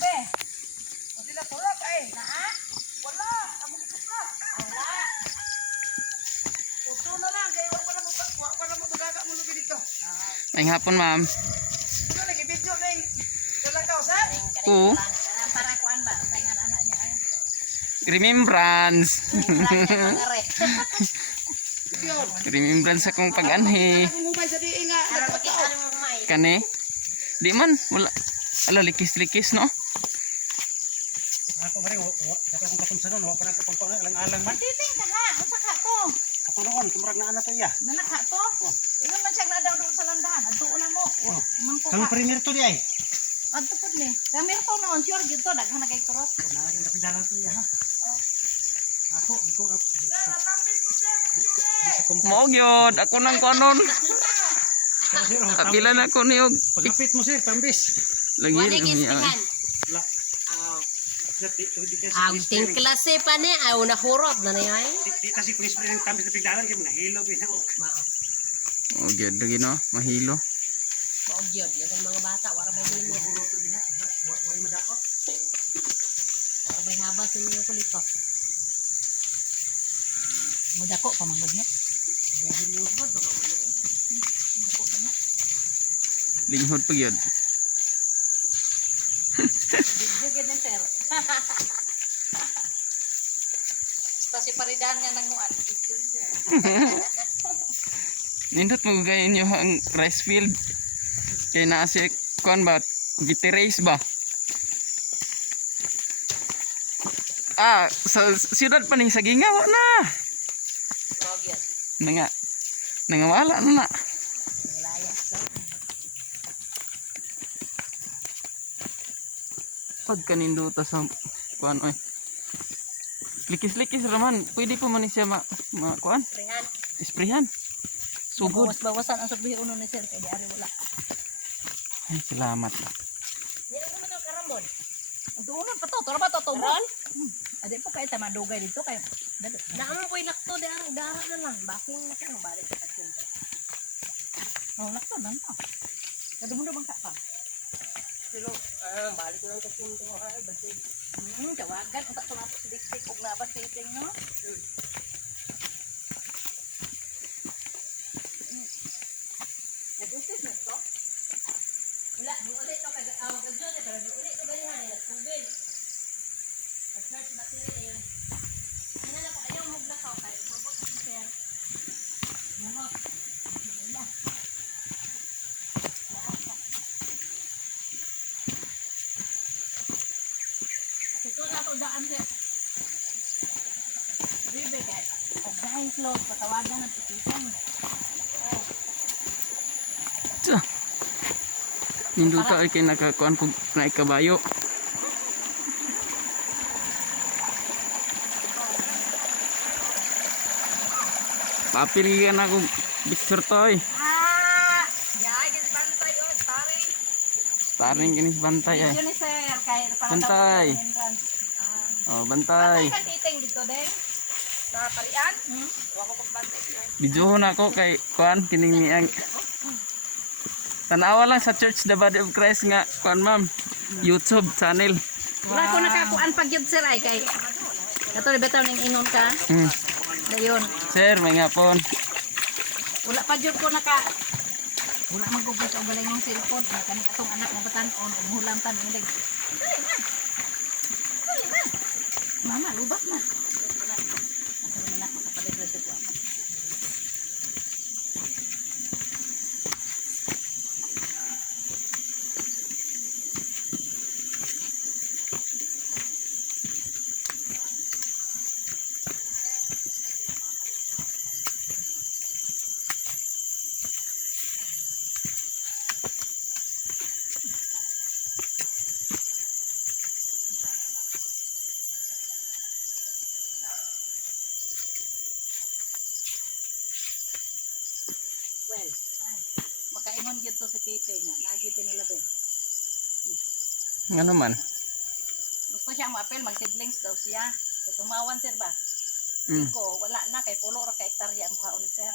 be. O sila turok ay. Naa? Wala. Amo gikupas. Wala. Puto na lang. Kaya wala mo magaga mo lubi dito. Ngayong hapon, ma'am. Ano lagi video na yung lalakaw, sir? Oo. Para kuan ba? Saingan anak niya ay. Remembrance. Remembrance akong pag-anhi. Kani? Di man. Wala. Ala, likis-likis, no? Ako bari akong kapunsanon wa pa nagkapangpang alang-alang man. Titing ka ha. Unsa ka to? Katunoon tumurag na ana to ya. Nanaka to? Ingon man siya na daw doon sa landahan. Adto na mo. Mangko Kami ka. premier to di ay. Adto pud ni. Kami to noon sure gid to daghan na kay turok. Naging dapidalan to ya ha. Ako Mao gyud ako nang kanon. Kapila na ko niyog. pagapit mo sir, tambis. Lagi niya. Ting klase pa ni ay una hurot na niya ay. Di kasi pulis pa rin tambis na pigdalan kay mga hilo pinao. Oh, gyud lagi no, mahilo. Maogyod yung mga bata wala bay nimo. Wala bay haba sa mga kulito. Mudako pa manggod niya. Linghod pa gyud. Jugid ni sir. Basta si Paridan nga nanguan. Nindot mo gayon yung ang rice field. Kaya naa si kuan ba? Gitirace ba? Sa siyudad pa ning Saginga wa na. Maogyod. Nangawala na. Pag kaninduta sa kuan oy. Likis-likis raman, pwede pa man siya kuan, Rehan. isprehan. Sugod. Bawas-bawasan ang sabihin uno ni sir kay di ari wala. Ay, salamat. Yan naman ang karambon. Tuunon pa to, tora ba to tubo? Ron? Adi po kay tamadugay dito kay. Naamon ko ilakto di ang dara na lang. Baking na kang balik sa takin. Oh, lakto dan to. Kada mo bang ka pa? Pero balik lang kasi ito ay basi. Tawagan unta to nato sa dikdik og labas titing no. Nagutis na to. Wala, ulit to kag awag ka jud pero ulit to ganihan ni tubig. At search battery na yun. Ano lang ko ayaw mugla ka kay mabot siya. Mo. Ito na to daan siya. Bibe kay. Og dahil close patawagan ng titing. Ninduta ay kay nakakuan ko na ikabayo. Papiligan ako picture toy. Yay, gid bantay oh, pare. Staring kinis bantay ay. Yun ni sir kay para Bantay. Oh, bantay. Bantay ka titing dito deng. Sa palian? Wa ko pagbantay sir. Videohon ako kay kuan kining niang tanawa lang sa Church the Body of Christ nga kuan ma'am. YouTube channel. Wala ko nakakuan pag yun sir ay kay. Kato bitaw ning inom ka. Dayon. Sir, may ngapon. Wala pa jud ko naka. Wala man ko gusto balay ng cellphone. Kani atong anak na batan-on og hulam tan ning dag. Dali man. Dali man. Mama, lubak na. Asa man na makapalit na dito. Well, makaingon gyud to sa Pipe nga, nagyud tinalabi. Nga naman. Gusto siya ma-apel, mag-siblings daw siya. Tumawan sir ba? Mm. Ko, wala na kay pulo ra ka hektarya ang kuhaon ni sir.